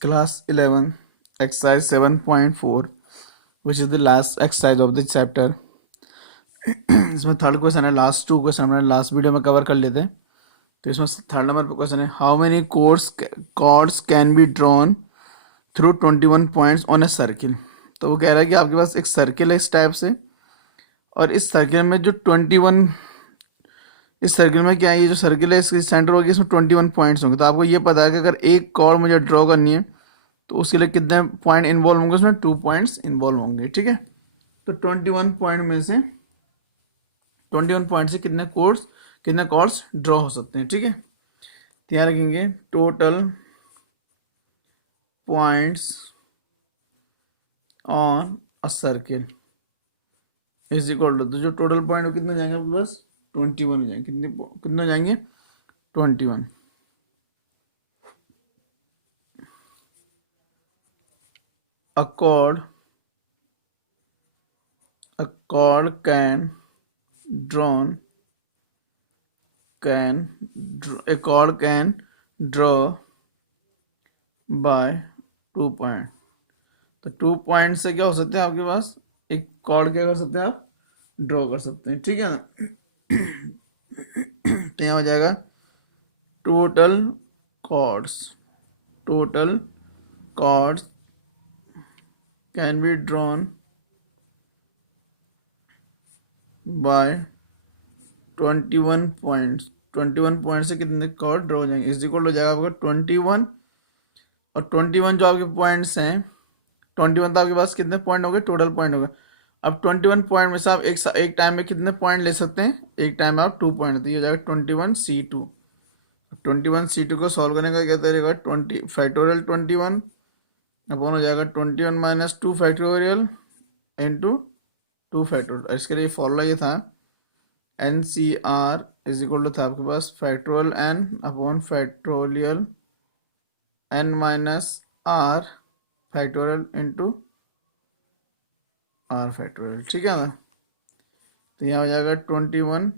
Class 11, exercise 7.4, which is the last exercise of the chapter. इसमें third question है, last two question हमने last video में cover कर लेते हैं. तो इसमें थर्ड नंबर पर क्वेश्चन है, how many chords can be drawn through 21 points on a circle. तो वो कह रहा है कि आपके पास एक सर्किल है इस टाइप से, और इस सर्किल में जो 21, इस सर्किल में क्या है, ये जो सर्किल है इसकी सेंटर होगी, इसमें 21 पॉइंट्स होंगे. तो आपको ये पता है कि अगर एक कॉर्ड मुझे ड्रॉ करनी है तो उसके लिए कितने पॉइंट इन्वॉल्व होंगे, उसमें 2 पॉइंट्स इन्वॉल्व होंगे. ठीक है, तो 21 पॉइंट में से 21 पॉइंट से कितने कॉर्ड्स ड्रॉ हो सकते हैं. ठीक है, तो यहाँ रखेंगे total points on a circle is equal to, तो जो टोटल पॉइंट कितने जाएंगे आपके पास 21 हो जाएंगे. कितने हो जाएंगे 21. A chord can drawn can a chord can draw by 2 point. तो 2 पॉइंट से क्या हो सकते हैं आपके पास, एक कॉर्ड क्या कर सकते हैं आप ड्रॉ कर सकते हैं. ठीक है ना. तो यहाँ हो जाएगा total chords can be drawn by 21 points. 21 point से कितने कॉर्ड ड्रॉ हो जाएंगे, इज इक्वल हो जाएगा आपका 21, और 21 जो आपके पॉइंट्स हैं, 21 तो आपके पास कितने पॉइंट हो गए, टोटल पॉइंट हो गए. अब 21 पॉइंट में से आप एक टाइम में कितने पॉइंट ले सकते हैं, एक टाइम में आप 2 पॉइंट, तो ये हो जाएगा 21C2. 21C2 को सॉल्व करने का क्या तरीका, 20 फैक्टोरियल 21 अपॉन हो जाएगा 21 माइनस 2 फैक्टोरियल इंटू 2 फैक्टोरियल. इसके लिए फॉर्मूला ये था, NCR इज इक्वल टू था आपके पास factorial n upon factorial n minus r factorial into r factorial. ठीक है ना. तो यहाँ हो जाएगा 21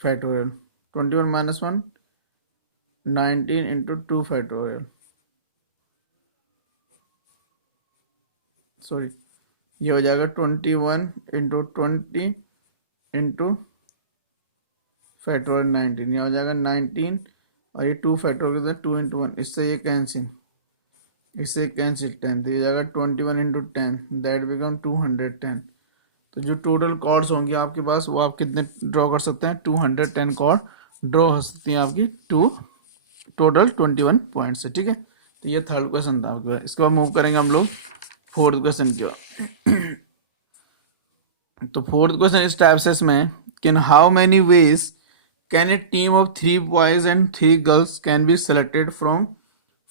factorial, 21 minus 1 19 into 2 factorial, sorry ये हो जाएगा 21 इंटू 20 इंटू फैक्टोरियल 19. यह हो जाएगा 19, और ये 2 फैक्टोरियल कितना 2 इंटू 1, इससे ये कैंसिल 10. तो ये जाएगा 21 इंटू 10, दैट बिकम 210. तो जो टोटल कॉर्ड्स होंगे आपके पास वो आप कितने ड्रॉ कर सकते हैं, 210 कॉर्ड ड्रॉ हो सकती हैं आपकी टोटल 21 पॉइंट से. ठीक है, तो ये थर्ड क्वेश्चन था आपके पास. इसके बाद मूव करेंगे हम लोग फोर्थ क्वेश्चन की ओर. तो फोर्थ क्वेश्चन इस टाइप से इसमें कि इन how many ways can A team of 3 boys and 3 girls can be selected from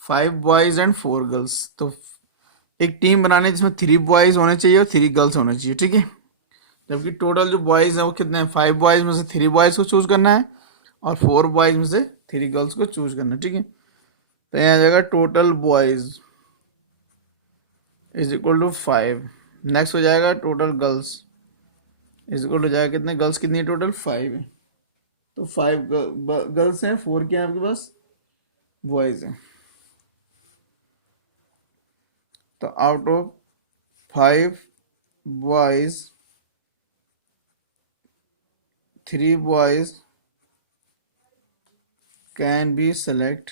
5 boys and 4 girls. तो एक टीम बनाने जिसमें 3 बॉयज होने चाहिए और 3 गर्ल्स होने चाहिए. ठीक है, जबकि टोटल जो बॉयज हैं वो कितने हैं, 5 बॉयज में से 3 बॉयज को चूज करना है और 4 बॉयज में से 3 गर्ल्स को चूज करना है. ठीक है, तो यहाँ आ जाएगा total boys is equal to 5. Next हो जाएगा total girls is equal to जाएगा कितने, गर्ल्स कितनी है टोटल 5 है. तो 5 गर्ल्स हैं, 4 क्या है आपके पास बॉयज हैं. तो out of 5 boys 3 boys can be select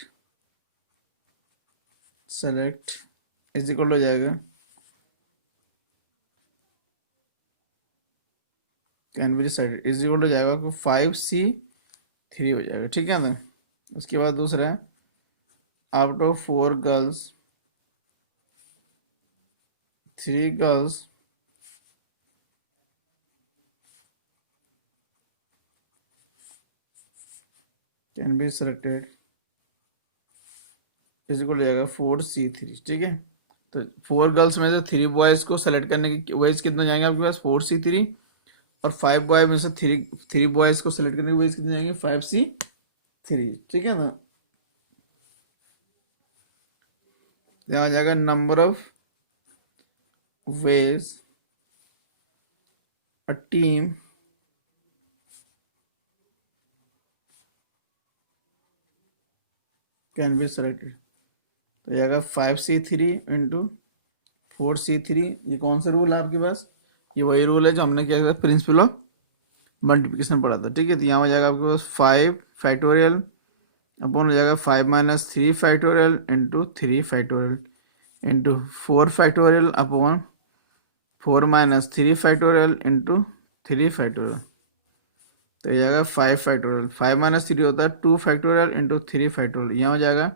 is equal हो जाएगा can be decided is equal हो जाएगा आपको 5C3 हो जाएगा. ठीक है ना. उसके बाद दूसरा है out of 4 girls 3 girls can be selected is equal हो जाएगा 4C3. ठीक है, तो 4 गर्ल्स में से 3 बॉयज को सेलेक्ट करने के वेज कितने जाएंगे आपके पास 4C3, और 5 बॉय में से 3 बॉयज को सेलेक्ट करने के वेज कितने जाएंगे 5C3. ठीक है ना. यहाँ आ जाएगा number of ways a team can be selected तो ये आएगा 5c3 इंटू 4c3। ये कौन सा रूल है आपके पास? ये वही रूल है जो हमने क्या किया, प्रिंसिपल ऑफ मल्टीप्लिकेशन पढ़ा था, ठीक है। तो यहाँ हो जाएगा आपके पास 5 फैक्टोरियल अपॉन हो जाएगा 5 minus 3 factorial into 3 factorial into 4 factorial upon 4 minus 3 factorial into 3 factorial. तो ये जाएगा 5 फैक्टोरियल, 5 माइनस 3 होता है 2 फैक्टोरियल इंटू 3 फैक्टोरियल। यहाँ हो जाएगा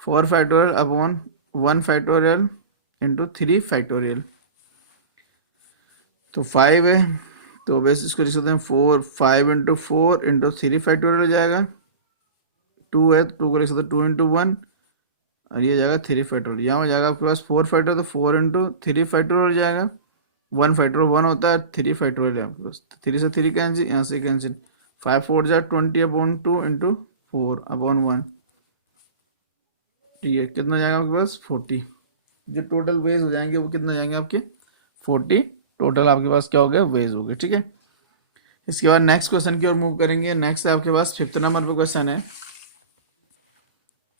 4 factorial upon 1 factorial into 3 factorial. तो 5 है तो बेस इसको लिख सकते हैं 5 इंटू 4 इंटू 3 फैक्टोरियल हो जाएगा। 2 है तो 2 को लिख सकते हैं 2 इंटू 1 और ये जाएगा 3 फैक्टोरियल। यहाँ हो जाएगा आपके पास 4 फैक्टोरियल, तो 4 इंटू 3 फैक्टोरियल हो जाएगा। 1 फैक्टोरियल 1 होता है, 3 फैक्टोरियल है आपके पास, 3 से 3 कैंसिल, यहाँ से कैंसिल। 5 4 जा 20 अपॉन 2 इंटू 4 अपॉन 1, ठीक है। कितना जाएगा आपके पास 40। जो टोटल वेज हो जाएंगे वो कितना जाएंगे आपके 40 टोटल आपके पास क्या हो गया वेज हो गए, ठीक है। इसके बाद नेक्स्ट क्वेश्चन की ओर मूव करेंगे। नेक्स्ट है आपके पास 5th नंबर पर क्वेश्चन है,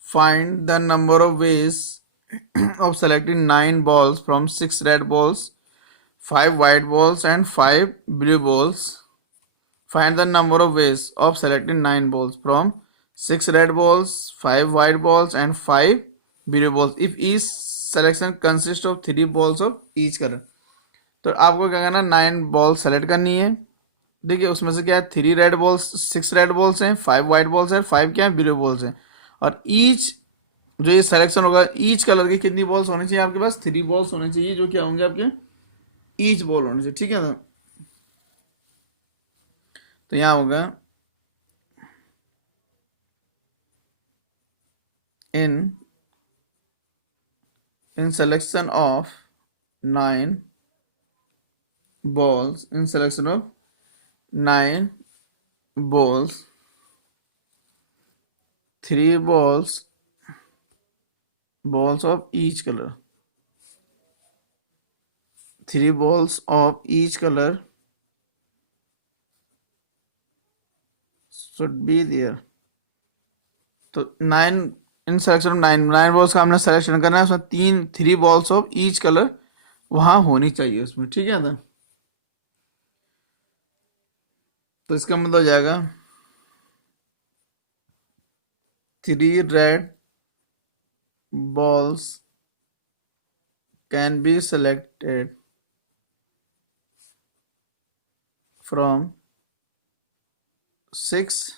find the number of ways of selecting 9 balls from 6 red balls, 5 white balls and 5 blue balls. Find the number of ways of selecting 9 balls from 6 red balls, 5 white balls and 5 blue balls if each selection consists of 3 balls of each color. तो आपको क्या करना, 9 ball select करनी है, देखिए उसमें से क्या है 3 रेड बॉल्स, 6 रेड बॉल्स हैं, 5 वाइट बॉल्स हैं, 5 क्या है ब्लू बॉल्स हैं। और ईच जो ये सिलेक्शन होगा ईच कलर की कितनी बॉल्स होनी चाहिए आपके पास, 3 बॉल्स होने चाहिए जो क्या होंगे आपके ईच बॉल होने चाहिए, ठीक है ना। तो यहाँ होगा इन selection of 9 balls, in selection of 9 balls, 3 balls of each color, 3 balls of each color should be there. तो 9 इन सेलेक्शन ऑफ 9 बॉल्स का हमने सेलेक्शन करना है, उसमें 3 बॉल्स ऑफ ईच कलर वहां होनी चाहिए उसमें, ठीक है ना। तो इसका मतलब हो जाएगा 3 red balls can be selected from 6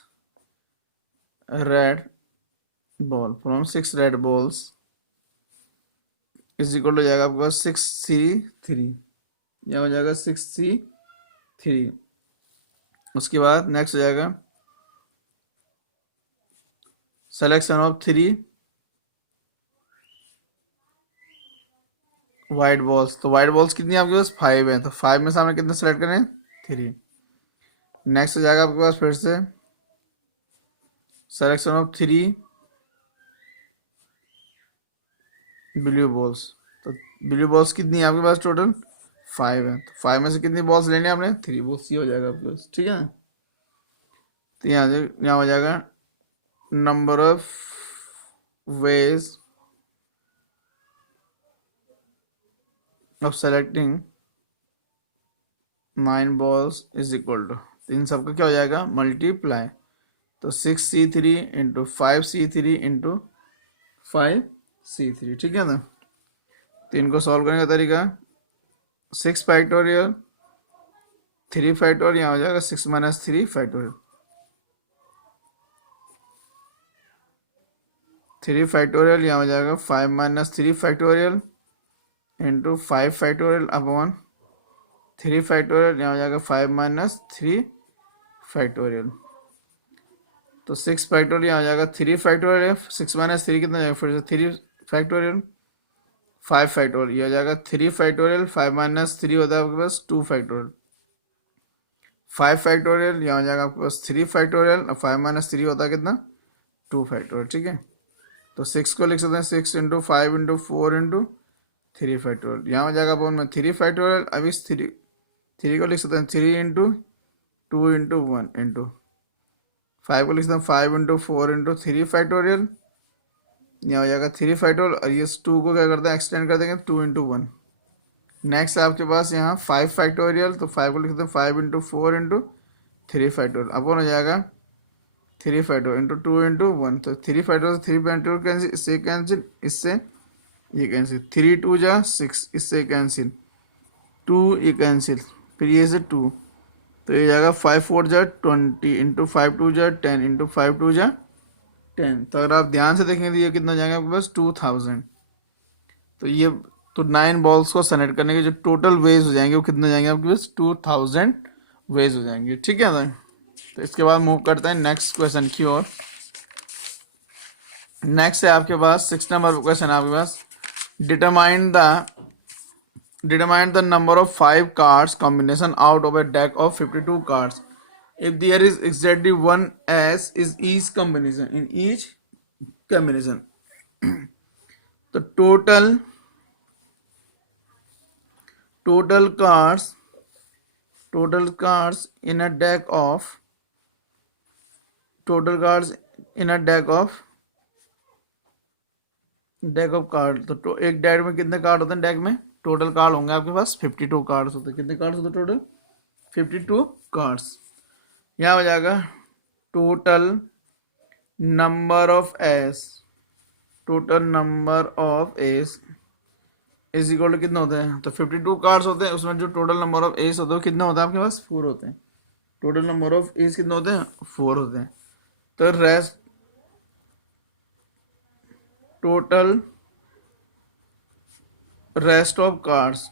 red balls is equal हो जाएगा आपके पास 6c3, यह हो जाएगा 6c3। उसके बाद नेक्स्ट हो जाएगा सेलेक्शन ऑफ 3 वाइट बॉल्स। तो वाइट बॉल्स कितनी आपके पास 5 है, तो 5 में से हमें कितने सेलेक्ट करें 3। नेक्स्ट हो जाएगा आपके पास फिर से सेलेक्शन ऑफ 3 ब्लू बॉल्स। तो ब्लू बॉल्स कितनी है आपके पास टोटल 5 है, तो 5 में से कितनी बॉल्स लेनी है आपने 3 बॉल्स, ये हो जाएगा आपके पास, ठीक है। तो यहाँ हो जाएगा number of ways of selecting 9 balls is equal to, इन सबका क्या हो जाएगा मल्टीप्लाई। तो 6c3 into 5c3 into 5c3, ठीक है ना। तो इनको सॉल्व करने का तरीका 6 फैक्टोरियल 3 फैक्टोरियल, यहाँ हो जाएगा 6 माइनस 3 फैक्टोरियल, 3 फैक्टोरियल यहाँ हो जाएगा 5 minus 3 factorial into 5 factorial upon 3 factorial, यहाँ हो जाएगा 5 माइनस 3 फैक्टोरियल। तो 6 फैक्टोरियल यहाँ हो जाएगा 3 फैक्टोरियल, 6 माइनस 3 कितना जाएगा फिर से 3 फैक्टोरियल, 5 फैक्टोरियल, ये हो जाएगा 3 फैक्टोरियल, 5 माइनस 3 होता है आपके पास 2 फैक्टोरियल, 5 फैक्टोरियल, यहाँ हो जाएगा आपके पास 3 फैक्टोरियल और 5 माइनस 3 होता है कितना 2 फैक्टोरियल, ठीक है। तो 6 को लिख सकते हैं 6 इंटू 5 इंटू 4 इंटू 3 फैक्टोरियल, यहाँ हो जाएगा अपन में 3 फैक्टोरियल। अब इस 3 को लिख सकते हैं 3 इंटू 2 इंटू 1 इंटू 5 को लिख सकते हैं 5 इंटू 4 इंटू 3 फैक्टोरियल यहाँ हो जाएगा 3 फैक्टोरियल और ये 2 को क्या करते हैं एक्सटेंड कर देंगे 2 इंटू 1। नेक्स्ट आपके पास यहाँ 5 फैक्टोरियल, तो 5 को लिखते हैं 5 इंटू 4 इंटू 3 फैक्टोरियल, अपन हो जाएगा 3 फैक्टोरियल इंटू 2 इंटू 1। तो 3 फैक्टोरियल 3 फैक्टोरियल कैंसिल, इससे कैंसिल, इससे ये कैंसिल, 3 2 जा 6, इससे कैंसिल, 2 ये कैंसिल, फिर ये से 2, तो ये जाएगा 5 4 जा 20 इंटू 5 2 जा 10 इंटू 5 2 जा 10। तो अगर आप ध्यान से देखेंगे तो ये कितना जाएगा आपके पास 2000। तो ये तो 9 बॉल्स को सेलेक्ट करने के जो टोटल वेज हो जाएंगे वो कितने जाएंगे आपके पास 2000 वेज हो जाएंगे। ठीक है ना। तो इसके बाद मूव करते हैं नेक्स्ट क्वेश्चन की ओर। नेक्स्ट है आपके पास 6 नंबर क्वेश्चन आपके पास, determine the number of 5 cards combination out of a deck of 52 cards if there is exactly one as is each combination in each combination। तो total cards in a deck of card, तो एक deck में कितने card होते हैं, deck में total card होंगे आपके पास 52 कार्ड्स होते हैं। कितने कार्ड्स होते हैं टोटल 52 कार्ड्स। यहाँ हो जाएगा total number of aces is equal to कितने होते हैं, तो 52 कार्ड्स होते हैं, उसमें जो टोटल नंबर ऑफ एस होते हैं कितने होते हैं आपके पास 4 होते हैं। टोटल नंबर ऑफ एस कितने होते हैं 4 होते हैं। तो रेस्ट ऑफ कार्ड्स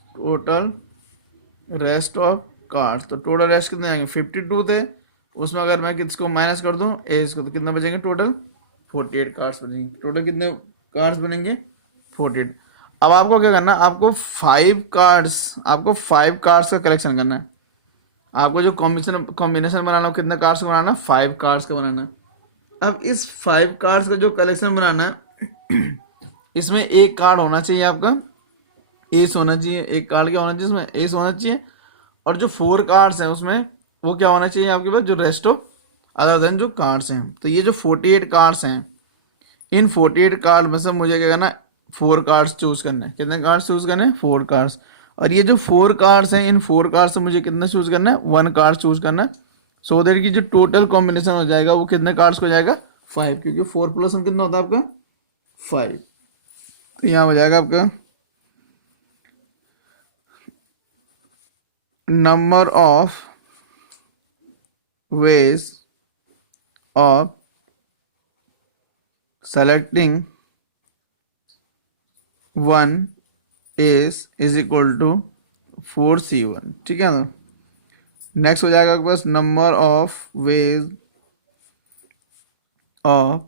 तो टोटल रेस्ट कितने आएंगे 52 थे, उसमें अगर मैं किसको माइनस कर दूं एज को, तो कितना बचेंगे टोटल 48 कार्ड्स बनेंगे। टोटल कितने कार्ड्स बनेंगे 48। अब आपको क्या करना है, आपको 5 कार्ड्स का कलेक्शन करना है। आपको जो कॉम्बिनेशन बनाना है कितने कार्ड्स का बनाना है 5 कार्ड्स का बनाना है। अब इस 5 कार्ड्स का जो कलेक्शन बनाना है इसमें एक कार्ड होना चाहिए आपका एस होना चाहिए, एक कार्ड क्या होना चाहिए इसमें एस होना चाहिए, और जो 4 कार्ड्स हैं उसमें वो क्या होना चाहिए आपके पास जो रेस्ट ऑफ अदर देन जो कार्ड्स हैं। तो ये जो 48 कार्ड्स हैं, इन 48 कार्ड में से मुझे क्या करना है 4 कार्ड्स चूज करने हैं। कितने कार्ड्स चूज करने हैं 4 कार्ड्स। और ये जो 4 कार्ड्स हैं इन 4 कार्ड्स से मुझे कितना चूज करना है 1 कार्ड चूज करना है, सो दैट की जो टोटल कॉम्बिनेशन हो जाएगा वो कितने कार्ड्स को जाएगा 5, क्योंकि 4 प्लस 1 कितना होता है आपका 5। तो यहाँ हो जाएगा आपका number of ways of selecting one is equal to 4C1। ठीक है ना। नेक्स्ट हो जाएगा आपके पास number of ways of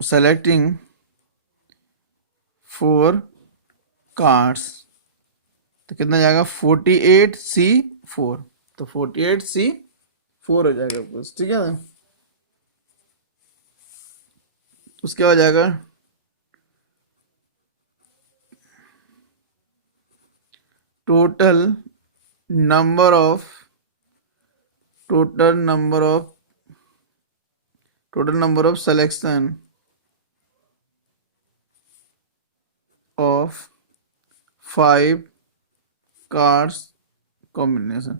selecting 4 cards, तो कितना जाएगा 48C4। तो 48C4 हो जाएगा बस। ठीक है ना। उसके बाद जाएगा total number of selection of 5 cards combination.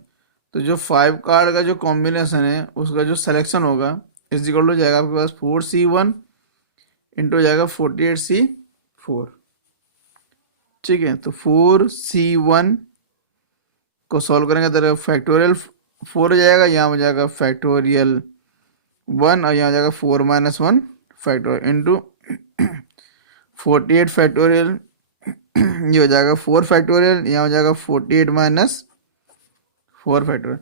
तो जो 5 कार्ड का जो कॉम्बिनेशन है उसका जो सिलेक्शन होगा इज इक्वल टू जाएगा आपके पास 4C1 इंटू जाएगा 48C4। ठीक है। तो 4C1 को सॉल्व करेंगे तो फैक्टोरियल 4 हो जाएगा, यहाँ हो जाएगा फैक्टोरियल 1 और यहाँ हो जाएगा 4 - 1 फैक्टोरियल इंटू 48 फैक्टोरियल, ये हो जाएगा 4 फैक्टोरियल, यहाँ हो जाएगा 48 - 4 फैक्टोरियल।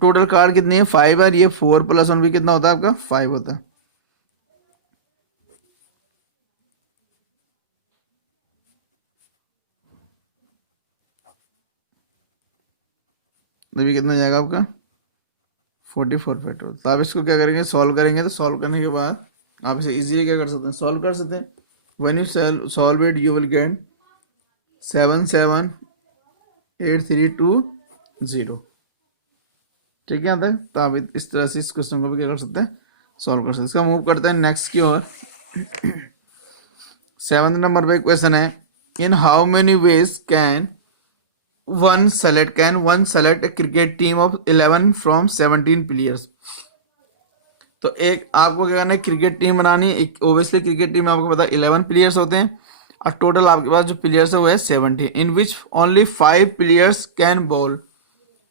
टोटल कार्ड कितनी है 5 है, ये 4 + 1 भी कितना होता है आपका 5 होता है। अभी कितना जाएगा आपका 44 फैक्टोरियल। तो आप इसको क्या करेंगे सॉल्व करेंगे, तो सॉल्व करने के बाद आप इसे इजीली क्या कर सकते हैं सॉल्व कर सकते हैं। When you solve it you will get 77832 0। ठीक है। तो आप इस तरह से इस क्वेश्चन को भी क्या कर सकते हैं सॉल्व कर सकते हैं। इसका मूव करते हैं नेक्स्ट की ओर। 7th नंबर पे क्वेश्चन है, in how many ways can one select A cricket team of 11 from 17 players. तो एक आपको क्या करना है, क्रिकेट टीम बनानी है। ओबियसली क्रिकेट टीम में आपको पता है 11 प्लेयर्स होते हैं और टोटल आपके पास जो प्लेयर्स है वो है 70, in which only 5 players can bowl.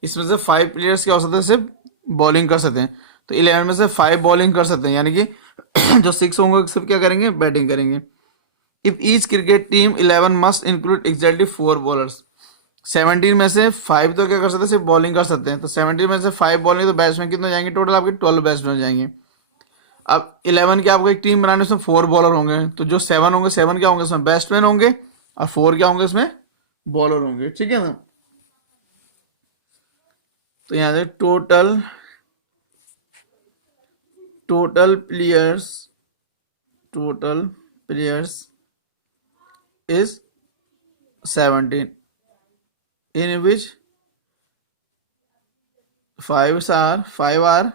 इसमें से 5 प्लेयर्स क्या हो सकते हैं, सिर्फ बॉलिंग कर सकते हैं। तो 11 में से 5 बॉलिंग कर सकते हैं, यानी कि जो 6 होंगे सिर्फ क्या करेंगे, बैटिंग करेंगे। If each cricket team 11 must include exactly 4 bowlers. 17 में से 5 तो क्या कर सकते हैं, सिर्फ बॉलिंग कर सकते हैं। तो 17 में से 5 बॉलिंग, तो बैट्समैन कितने हो जाएंगे, टोटल आपके 12 बैट्समैन हो जाएंगे। अब 11 के आपको एक टीम बनाने, उसमें 4 बॉलर होंगे, तो जो 7 होंगे, 7 क्या होंगे, इसमें बैट्समैन होंगे और 4 क्या होंगे, इसमें बॉलर होंगे। ठीक है ना। तो यहाँ से total players is 17, in which 5 are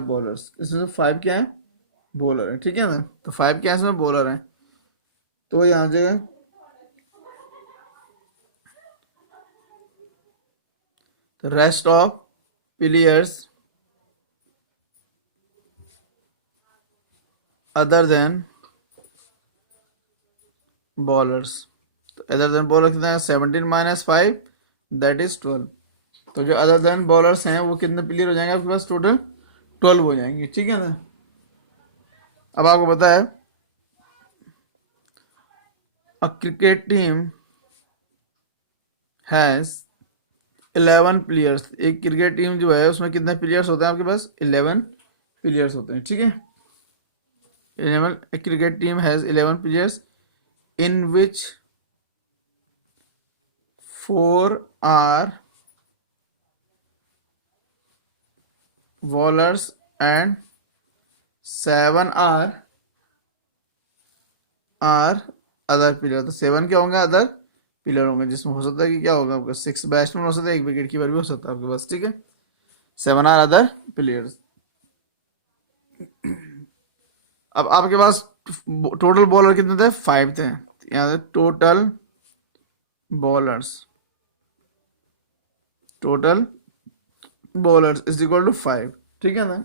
bowlers. इसमें से 5 क्या है, बॉलर है। ठीक है ना। तो 5 क्या है, इसमें बॉलर है। तो यहाँ जगह तो rest of players other than bowlers. तो अदर देन बॉलर कितना है, 17 माइनस 5 दैट इज 12। तो जो अदर देन बॉलर्स हैं वो कितने प्लेयर हो जाएंगे आपके पास, टोटल 12 हो जाएंगे। ठीक है ना। अब आपको पता है अ क्रिकेट टीम हैज 11 प्लेयर्स। एक क्रिकेट टीम जो है उसमें कितने प्लेयर्स होते हैं आपके पास, 11 प्लेयर्स होते हैं। ठीक है। 11 a cricket team has 11 players in which 4 are bowlers and 7 are other player. तो 7 क्या होंगे, अदर प्लेयर होंगे, जिसमें हो सकता है कि क्या होगा आपका 6 बैट्समैन हो सकता है, 1 विकेट कीपर भी हो सकता है आपके पास। ठीक है। 7 आर अदर प्लेयर्स। अब आपके पास टोटल बॉलर कितने थे, 5 थे। यहाँ से total bowlers is equal to 5। ठीक है ना।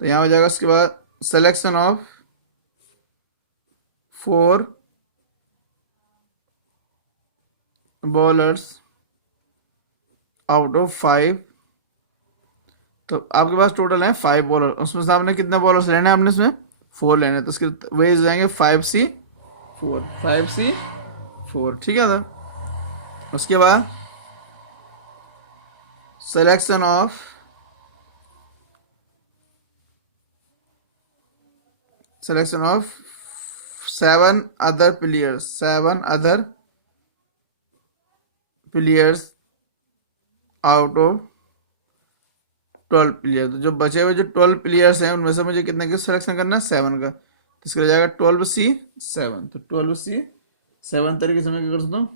तो यहाँ हो जाएगा उसके बाद selection of 4 bowlers out of 5। तो आपके पास टोटल है 5 बॉलर, उसमें से आपने कितने बॉलर्स लेने हैं, आपने इसमें 4 लेने हैं। तो उसके वेज जाएंगे 5C4। ठीक है ना। उसके बाद selection of 7 other players out of 12 player. तो जो बचे हुए जो 12 प्लेयर्स हैं उनमें से मुझे कितने का सिलेक्शन करना है, 7 का। तो इसके लिए जाएगा 12C7। तो 12C7 तरीके से मैं क्या कर सकता हूँ,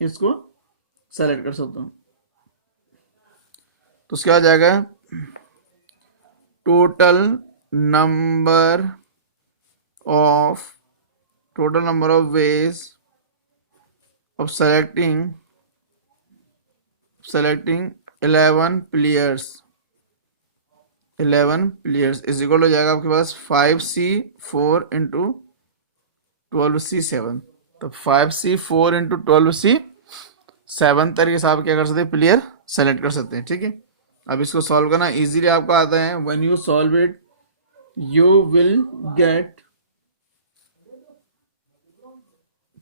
इसको सेलेक्ट कर सकता हूँ। तो उसके बाद जाएगा total number of ways of selecting 11 players is equal हो जाएगा आपके पास 5C4 इंटू 12C7। तो 5C4 इंटू 12C7 तरीके से आप क्या कर सकते हैं, प्लेयर सेलेक्ट कर सकते हैं। ठीक है। अब इसको सॉल्व करना इजीली आपको आता है। When you solve it you will get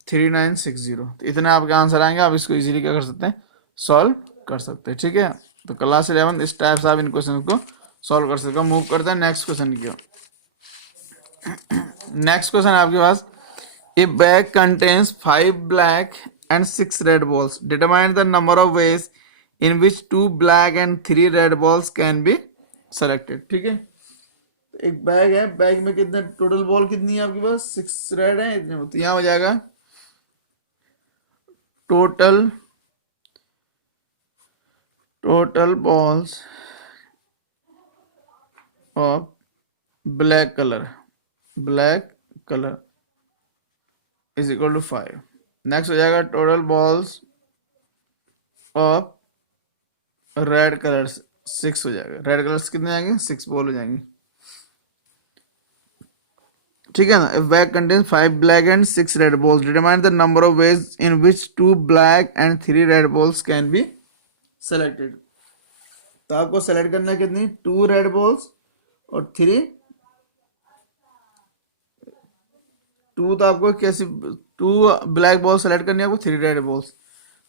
3960। तो इतने आपके आंसर आएंगे। आप इसको इजीली क्या कर सकते हैं, सॉल्व कर सकते हैं। ठीक है। तो क्लास 11 इस टाइप से आप इन क्वेश्चन को सॉल्व कर सकते हो। मूव करते हैं नेक्स्ट क्वेश्चन की। नेक्स्ट क्वेश्चन है आपके पास, a bag contains 5 black and 6 red balls, determine the number of ways in which 2 black and 3 red balls can be selected. ठीक है। एक बैग है, बैग में कितने टोटल बॉल कितनी है आपके पास, 6 रेड है इतने। तो यहाँ हो जाएगा total balls of black color is equal to 5. Next हो जाएगा total balls of red colours 6 हो जाएगा। रेड कलर्स कितने जाएंगे? 6 बॉल हो जाएंगे, ठीक है ना। If bag contains 5 black and 6 red balls, determine the number of ways in which 2 black and 3 red balls can be selected. तो आपको सेलेक्ट करना है कितनी? 2 रेड बॉल्स और 3 2, तो आपको कैसी 2 ब्लैक बॉल सेलेक्ट करनी है आपको, 3 रेड बॉल्स।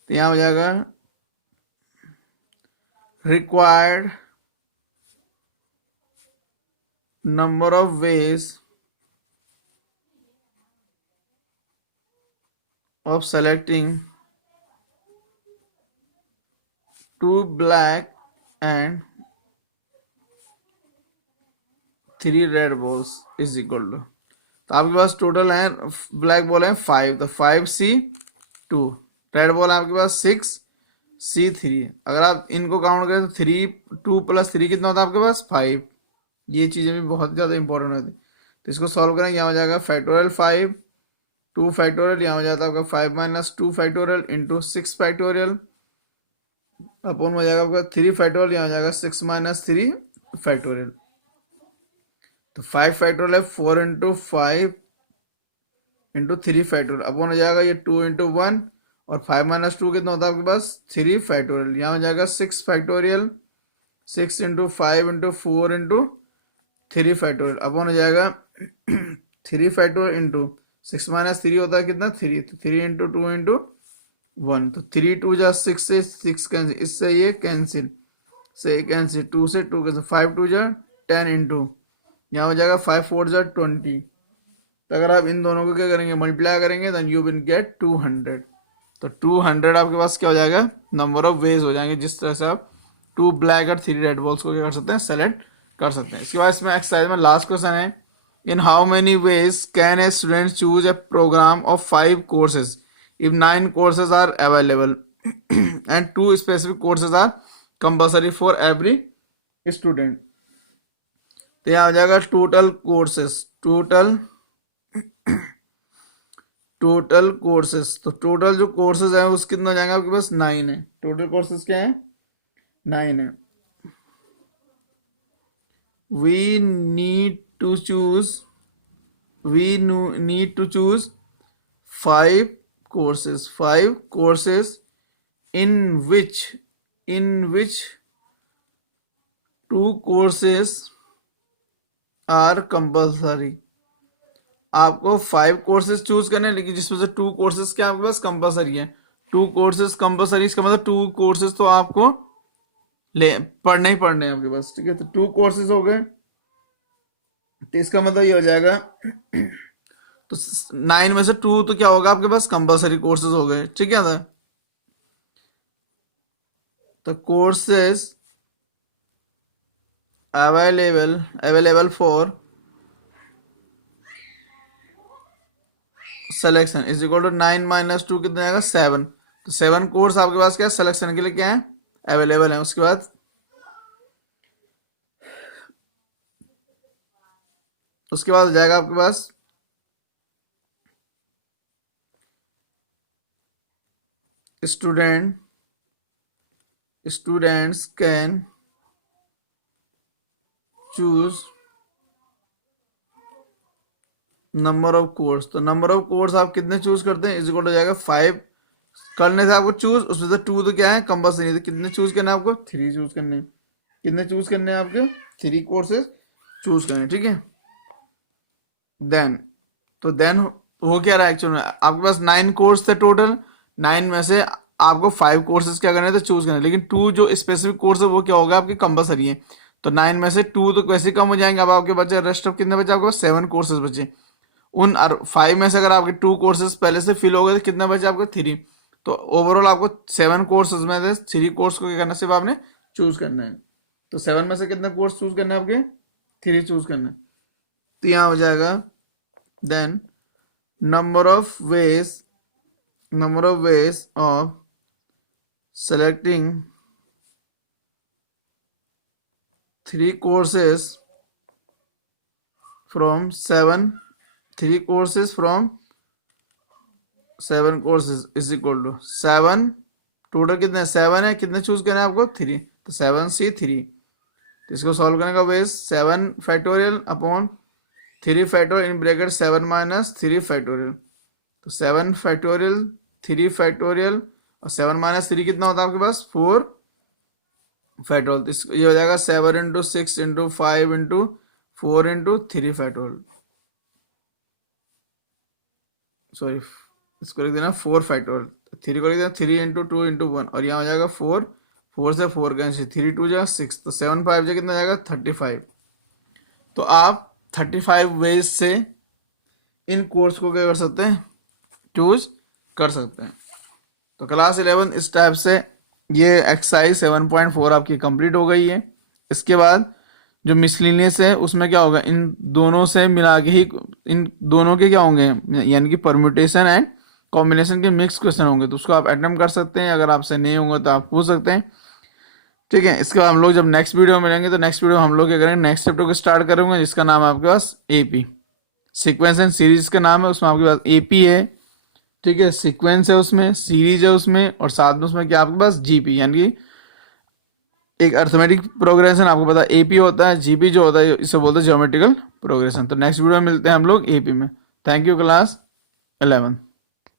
तो यहाँ हो जाएगा required number of ways of selecting 2 black and 3 red balls is equal to, तो आपके पास टोटल है ब्लैक बॉल है 5, तो 5C2, रेड बॉल आपके पास 6C3। अगर आप इनको काउंट करें तो 2 + 3 कितना होता है आपके पास? 5। ये चीज़ें भी बहुत ज़्यादा इंपॉर्टेंट होती है। तो इसको सॉल्व करेंगे, यहाँ हो जाएगा फैक्टोरियल 5 2 फैक्टोरियल, यहाँ हो जाता है आपका 5 - 2 फैक्टोरियल इंटू 6 फैक्टोरियल अपॉन हो जाएगा आपका 3 फैक्टोरियल, यहाँ हो जाएगा 6 - 3 फैक्टोरियल। तो 5 फैक्टोरियल है 4 × 5 × 3 फैक्टोरियल अपॉन हो जाएगा ये 2 × 1 और 5 - 2 कितना होता है आपके पास? 3 फैक्टोरियल। यहाँ हो जाएगा 6 फैक्टोरियल 6 × 5 × 4 × 3 फैक्टोरियल अपॉन हो जाएगा 3 फैक्टोरियल इंटू 6 - 3 होता है कितना? 3, तो 3 × 2 × 1, तो 3 2 जा 6 से 6 कैंसिल, इससे ये कैंसिल से कैंसिल, 2 से 2 कैंसिल, 5 2 जा 10 इंटू यहाँ हो जाएगा 5 4 जा 20। तो अगर आप इन दोनों को क्या करेंगे? मल्टीप्लाई करेंगे, देन यू विल गेट 200। तो 200 आपके पास क्या हो जाएगा? नंबर ऑफ वेज हो जाएंगे जिस तरह से आप 2 ब्लैक और 3 रेड बॉल्स को क्या कर सकते हैं? सेलेक्ट कर सकते हैं। इसके बाद इसमें एक्सरसाइज में लास्ट क्वेश्चन है, in how many ways can a student choose a program of 5 courses if 9 courses are available and 2 specific courses are compulsory for every student. तो यहाँ आ जाएगा टोटल कोर्सेज, टोटल कोर्सेज, तो total जो courses है उस कितना जाएंगे आपके पास? 9 है। टोटल कोर्सेज क्या है? 9 है। we need to choose 5 courses in which 2 courses are compulsory। आपको 5 कोर्सेज चूज करने हैं, लेकिन जिसमें से 2 कोर्सेज क्या आपके पास कंपलसरी है। 2 कोर्सेज कंपलसरी, इसका मतलब 2 कोर्सेज तो आपको पढ़ने ही पढ़ने हैं आपके पास, ठीक है। तो 2 कोर्सेज हो गए, तो इसका मतलब ये हो जाएगा तो 9 में से 2 तो क्या होगा आपके पास? कंपलसरी कोर्सेज हो गए, ठीक है। तो courses available for selection is equal to 9 - 2 कितना आएगा? 7। तो 7 कोर्स आपके पास क्या है? सिलेक्शन के लिए क्या है? अवेलेबल है। उसके बाद हो जाएगा आपके पास students can choose number of course. तो नंबर ऑफ कोर्स आप कितने चूज करते हैं? इज इक्वल हो जाएगा 5 करने से आपको चूज, उसमें से 2 तो क्या है? कंपल्सरी। तो कितने चूज करना है आपको? 3 चूज करने हैं। कितने चूज करने हैं आपके? 3 कोर्सेज चूज करने, ठीक है। देन हो क्या रहा है एक्चुअल में? आपके पास 9 कोर्स थे टोटल, 9 में से आपको 5 कोर्सेज क्या करने थे? चूज करने, लेकिन 2 जो स्पेसिफिक कोर्स है वो क्या होगा? आपके कंपल्सरी है। तो 9 में से 2 तो वैसे कम हो जाएंगे। अब आपके बचे रेस्ट ऑफ कितने बचे आपके पास? 7 कोर्सेज बचे। उन 5 में से अगर आपके 2 कोर्सेज पहले से फिल हो गए तो कितने बचे आपको? 3। तो ओवरऑल आपको 7 कोर्सेज में से 3 कोर्स को क्या करना? सिर्फ आपने चूज करना है। तो 7 में से कितने कोर्स चूज करना है आपके? 3 चूज करना है। तो यहाँ हो जाएगा then number of ways of selecting 3 courses from 7, 3 courses from 7 courses is equal to 7, total कितने 7 है, कितने चूज करना है आपको 3, तो 7C3। तो इसको सॉल्व करने का वे 7 factorial upon 3 factorial in bracket 7 minus 3 factorial, तो 7 फैक्टोरियल 3 फैक्टोरियल और 7 माइनस 3 कितना होता है आपके पास 4 फैक्टोरियल। तो ये हो जाएगा 7 into 6 into 5 into 4 into 3 factorial, sorry इसको लिख देना 4 फैक्टोरियल, 3 को लिख देना 3 इंटू 2 इंटू 1 और यहाँ हो जाएगा 4, 4 से 4 कैंसिल, 3 2 जाएगा 6, तो 7 5 जाएगा कितना जाएगा 35। तो आप 35 वेज से इन कोर्स को क्या कर सकते हैं, चूज कर सकते हैं। तो क्लास 11 इस टाइप से ये एक्सरसाइज 7.4 आपकी कंप्लीट हो गई है। इसके बाद जो मिसलिनियस है उसमें क्या होगा, इन दोनों से मिला के ही इन दोनों के क्या होंगे, यानी कि परम्यूटेशन एंड कॉम्बिनेशन के मिक्स क्वेश्चन होंगे, तो उसको आप अटेम्प्ट कर सकते हैं। अगर आपसे नहीं होंगे तो आप पूछ सकते हैं, ठीक है। इसके बाद हम लोग जब नेक्स्ट वीडियो में मिलेंगे तो नेक्स्ट वीडियो हम लोग क्या करेंगे, नेक्स्ट चैप्टर को स्टार्ट करेंगे जिसका नाम है आपके पास एपी, सीक्वेंस एंड सीरीज का नाम है, उसमें आपके पास एपी है, ठीक है, सीक्वेंस है उसमें, सीरीज है उसमें, और साथ में उसमें क्या आपके पास जीपी, यानी कि एक अर्थमेटिक प्रोग्रेशन। आपको पता है एपी होता है, जीपी जो होता है इसे बोलते हैं ज्योमेट्रिकल प्रोग्रेशन। तो नेक्स्ट वीडियो में मिलते हैं हम लोग एपी में। Thank you class 11।